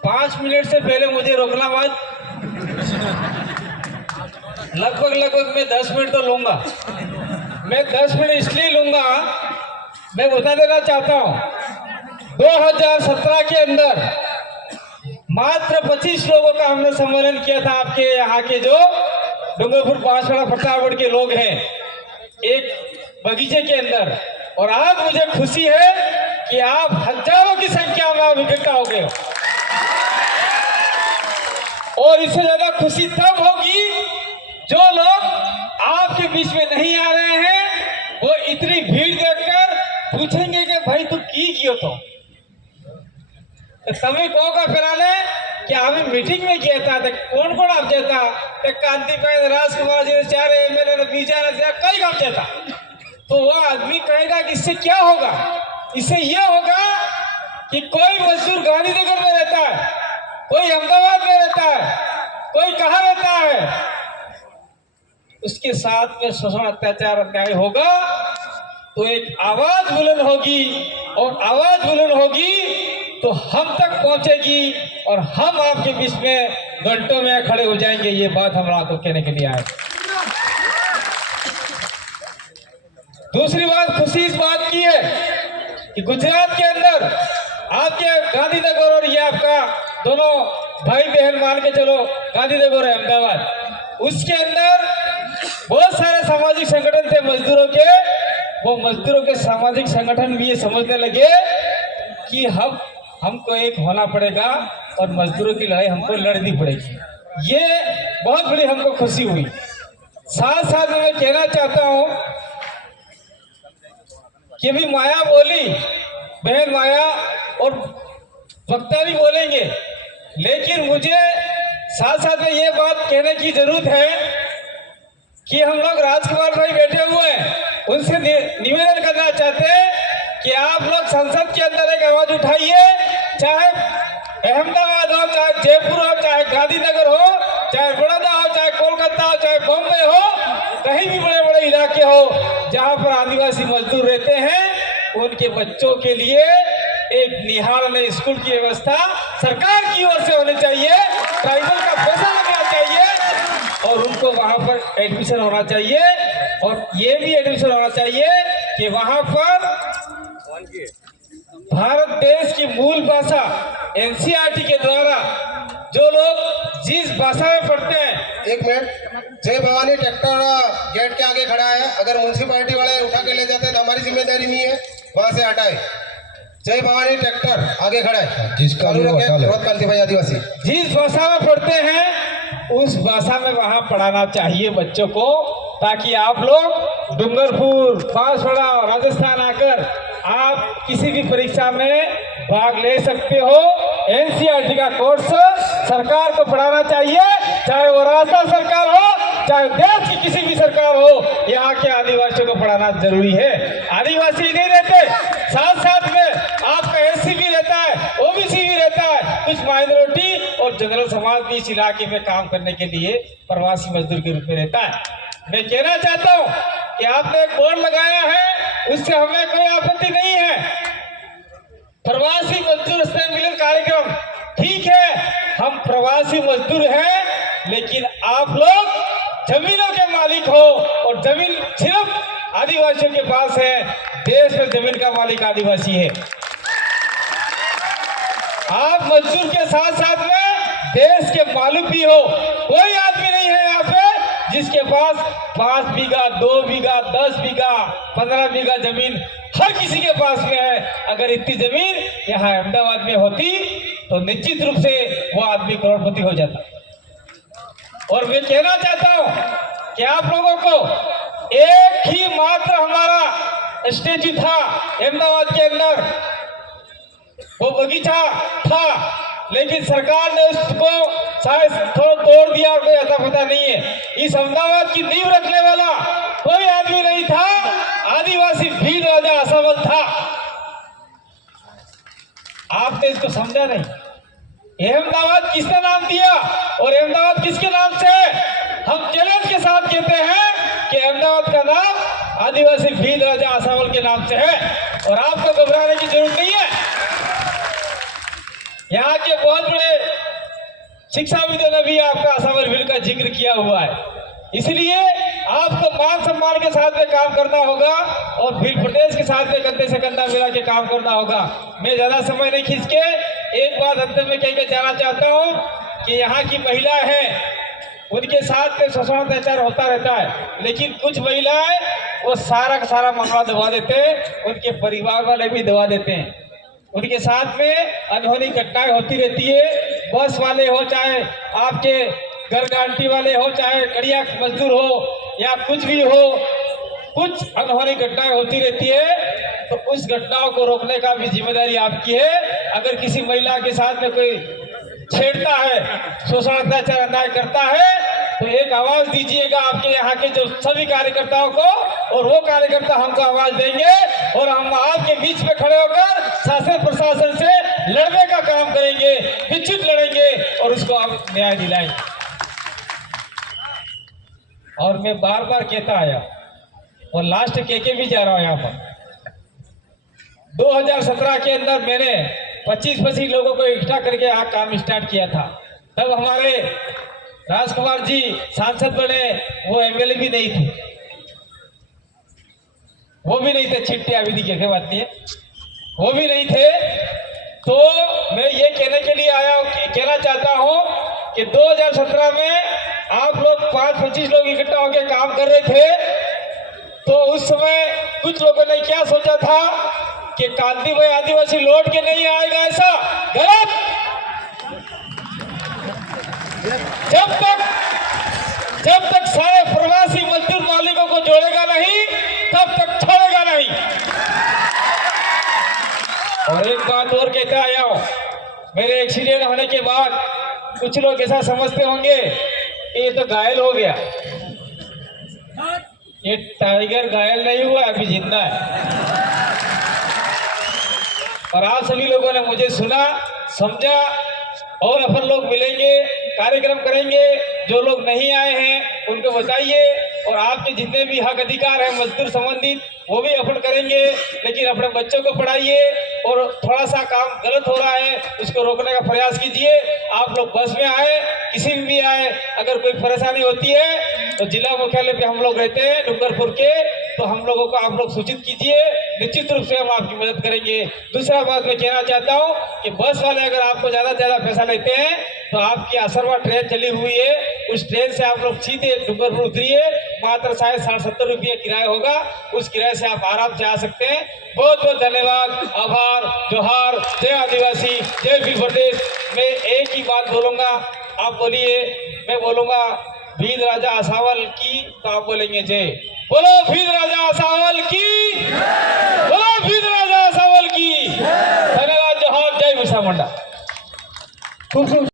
5 minute से पहले मुझे रोकना मत। लगभग मैं 10 मिनट तो लूंगा। मैं 10 मिनट इसलिए लूंगा, मैं बता देना चाहता हूं 2017 के अंदर मात्र 25 लोगों का हमने सम्मेलन किया था। आपके यहाँ के जो डूंगरपुर बांसवाड़ा प्रतापगढ़ के लोग हैं, एक बगीचे के अंदर। और आज मुझे खुशी है कि आप हजारों की संख्या में आप इकट्ठा हो गए। और इससे ज्यादा खुशी तब होगी जो लोग आपके बीच में नहीं आ रहे हैं, वो इतनी भीड़ देखकर पूछेंगे कि भाई तू की कियो तो તમે કહો का कराने कि हमें मीटिंग में किया था। कौन कौन आप जाता? कांतिभाई राजकुमार जी, 4 एमएलए बीजा कई काम जाता। तो वो आदमी कहेगा कि इससे क्या होगा? इससे यह होगा कि कोई मजदूर गांधीनगर में रहता है, कोई अहमदाबाद में रहता है, कोई कहाँ रहता है, उसके साथ में शोषण अत्याचार अन्याय होगा तो एक आवाज बुलंद होगी, और आवाज बुलंद होगी तो हम तक पहुंचेगी और हम आपके बीच में घंटों में खड़े हो जाएंगे। ये बात हम आपको कहने के लिए आए। दूसरी बात, खुशी इस बात की है कि गुजरात के अंदर आपके गांधीनगर और ये आपका दोनों भाई बहन मान के चलो, गांधीनगर और अहमदाबाद, उसके अंदर बहुत सारे सामाजिक संगठन थे मजदूरों के। वो मजदूरों के सामाजिक संगठन भी ये समझने लगे कि हमको एक होना पड़ेगा और मजदूरों की लड़ाई हमको लड़नी पड़ेगी। ये बहुत बड़ी हमको खुशी हुई। साथ साथ मैं कहना चाहता हूं कि भी माया बोली, बहन माया और वक्ता भी बोलेंगे, लेकिन मुझे साथ साथ में ये बात कहने की जरूरत है कि हम लोग राजकुमार भाई बैठे हुए हैं, उनसे निवेदन करना चाहते हैं कि आप लोग संसद के अंदर एक आवाज उठाइए, चाहे अहमदाबाद हो, चाहे जयपुर हो, चाहे गांधीनगर हो, चाहे बड़ौदा हो, चाहे कोलकाता हो, चाहे बॉम्बे हो, कहीं भी बड़े बड़े इलाके हो जहां पर आदिवासी मजदूर रहते हैं, उनके बच्चों के लिए एक निहारने स्कूल की व्यवस्था सरकार की ओर से होनी चाहिए। ट्राइबल का पैसा लगना चाहिए और उनको वहां पर एडमिशन होना चाहिए। और ये भी एडमिशन होना चाहिए कि वहां पर भारत देश की मूल भाषा एनसीईआरटी के द्वारा जो लोग जिस भाषा में पढ़ते हैं। एक मिनट, जय भवानी ट्रैक्टर गेट के आगे खड़ा है। अगर म्यूनसिपालिटी वाले उठा के ले जाते हैं तो हमारी जिम्मेदारी नहीं है, वहां से हटाए। जय भवानी ट्रैक्टर आगे खड़ा है, जिसका कांतिभाई आदिवासी जिस भाषा में पढ़ते हैं उस भाषा में वहां पढ़ाना चाहिए बच्चों को, ताकि आप लोग डूंगरपुर, बांसवाड़ा, राजस्थान आकर आप किसी भी परीक्षा में भाग ले सकते हो। एनसीईआरटी का कोर्स सरकार को पढ़ाना चाहिए, चाहे वो राजस्थान सरकार हो, चाहे देश की किसी भी सरकार हो, यहाँ के आदिवासियों को पढ़ाना जरूरी है। आदिवासी नहीं रहते, साथ साथ में आपका एससी भी रहता है, ओबीसी भी रहता है, कुछ माइनॉरिटी और जनरल समाज भी इस इलाके में काम करने के लिए प्रवासी मजदूर के रूप में रहता है। मैं कहना चाहता हूँ कि आपने एक बोर्ड लगाया है, उससे हमें कोई आपत्ति नहीं है। प्रवासी मजदूर से मिलन कार्यक्रम ठीक है, हम प्रवासी मजदूर हैं, लेकिन आप लोग जमीनों के मालिक हो और जमीन सिर्फ आदिवासियों के पास है। देश में जमीन का मालिक आदिवासी है। आप मजदूर के साथ साथ में देश के मालिक भी हो। कोई आदमी नहीं है यहाँ पे जिसके पास 5 बीघा, 2 बीघा, 10 बीघा, 15 बीघा जमीन हर किसी के पास में है। अगर इतनी जमीन यहाँ अहमदाबाद में होती तो निश्चित रूप से वो आदमी करोड़पति हो जाता। और मैं कहना चाहता हूँ कि आप लोगों को एक ही मात्र हमारा स्टेच्यू था अहमदाबाद के अंदर, वो बगीचा था, लेकिन सरकार ने उसको शायद तोड़ दिया और कोई अता पता नहीं है। इस अहमदाबाद की नींव रखने वाला कोई आदमी नहीं था, आदिवासी भील राजा असफल था। आपने इसको समझा नहीं। अहमदाबाद किसने नाम दिया और अहमदाबाद किसके नाम से है? हम चैलेंज के साथ कहते हैं कि अहमदाबाद का नाम आदिवासी भील राजा असफल के नाम से है और आपको घबराने की जरूरत नहीं है। यहाँ के बहुत बड़े शिक्षा विधि ने भी आपका असावर बिल का जिक्र किया हुआ है। इसलिए आपको मान सम्मान के साथ में काम करना होगा और फिर प्रदेश के साथ में कंधे से कंधा मिला के काम करना होगा। मैं ज्यादा समय नहीं खींच के एक बात अंत में कह के जाना चाहता हूँ कि यहाँ की महिला है, उनके साथ में शोषण अत्याचार होता रहता है, लेकिन कुछ महिलाएं वो सारा का सारा मामला दबा देते हैं, उनके परिवार वाले भी दबा देते हैं। उनके साथ में अनहोनी घटनाएं होती रहती है। बस वाले हो, चाहे आपके घर गांटी वाले हो, चाहे कड़िया मजदूर हो या कुछ भी हो, कुछ अनहोनी घटनाएं होती रहती है। तो उस घटनाओं को रोकने का भी जिम्मेदारी आपकी है। अगर किसी महिला के साथ में कोई छेड़ता है, शोषण अत्याचार अन्याय करता है, तो एक आवाज दीजिएगा आपके यहाँ के जो सभी कार्यकर्ताओं को, और वो कार्यकर्ता हमको आवाज देंगे और हम आपके बीच में खड़े होकर शासन प्रशासन से लड़ने का काम करेंगे, निश्चित लड़ेंगे और उसको आप न्याय दिलाएंगे। और मैं बार बार कहता आया और लास्ट कह के भी जा रहा हूं, यहाँ पर 2017 के अंदर मैंने 25 लोगों को इकट्ठा करके यहाँ काम स्टार्ट किया था। तब हमारे राजकुमार जी सांसद बने, वो एमएलए भी नहीं थे, वो भी नहीं थे, छिट्टिया विधि के बात नहीं है, वो भी नहीं थे। तो मैं ये कहने के लिए आया, कहना चाहता हूँ कि 2017 में आप लोग 25 लोग इकट्ठा होकर काम कर रहे थे। तो उस समय कुछ लोगों ने क्या सोचा था कि कांति भाई आदिवासी लौट के नहीं आएगा, ऐसा गलत। जब तक सारे प्रवासी मजदूर मालिकों को जोड़ेगा नहीं, तब तक छोड़ेगा नहीं। और एक बात और कहता आया हूं, मेरे एक्सीडेंट होने के बाद कुछ लोग ऐसा समझते होंगे कि ये तो घायल हो गया। ये टाइगर घायल नहीं हुआ, अभी जिंदा है। और आप सभी लोगों ने मुझे सुना, समझा, और अपन लोग मिलेंगे, कार्यक्रम करेंगे। जो लोग नहीं आए हैं उनको बताइए, और आपके जितने भी हक अधिकार हैं मजदूर संबंधित वो भी अपन करेंगे। लेकिन अपने बच्चों को पढ़ाइए, और थोड़ा सा काम गलत हो रहा है उसको रोकने का प्रयास कीजिए। आप लोग बस में आए, किसी में भी आए, अगर कोई परेशानी होती है तो जिला मुख्यालय पे हम लोग रहते हैं डूंगरपुर के, तो हम लोगों को आप लोग सूचित कीजिए, निश्चित रूप से हम आपकी मदद करेंगे। दूसरा बात मैं कहना चाहता हूँ कि बस वाले अगर आपको ज्यादा से ज्यादा पैसा लेते हैं तो आपकी असरवा ट्रेन चली हुई है, उस ट्रेन से आप लोग सीधे डूंगरपुर उतरिए, मात्र 60-70 रुपये किराया होगा, उस किराए से आप आराम से आ सकते हैं। बहुत बहुत धन्यवाद, आभार, जोहार, जय आदिवासी, जय भील प्रदेश। मैं एक ही बात बोलूंगा, आप बोलिए, मैं बोलूंगा भील राजा आसावल की, तो आप बोलेंगे जय। बोलो भील राजा आसावल की, बोलो भील राजा आसावल की। धन्यवाद, जोहार, जय बिरसा मुंडा। खूब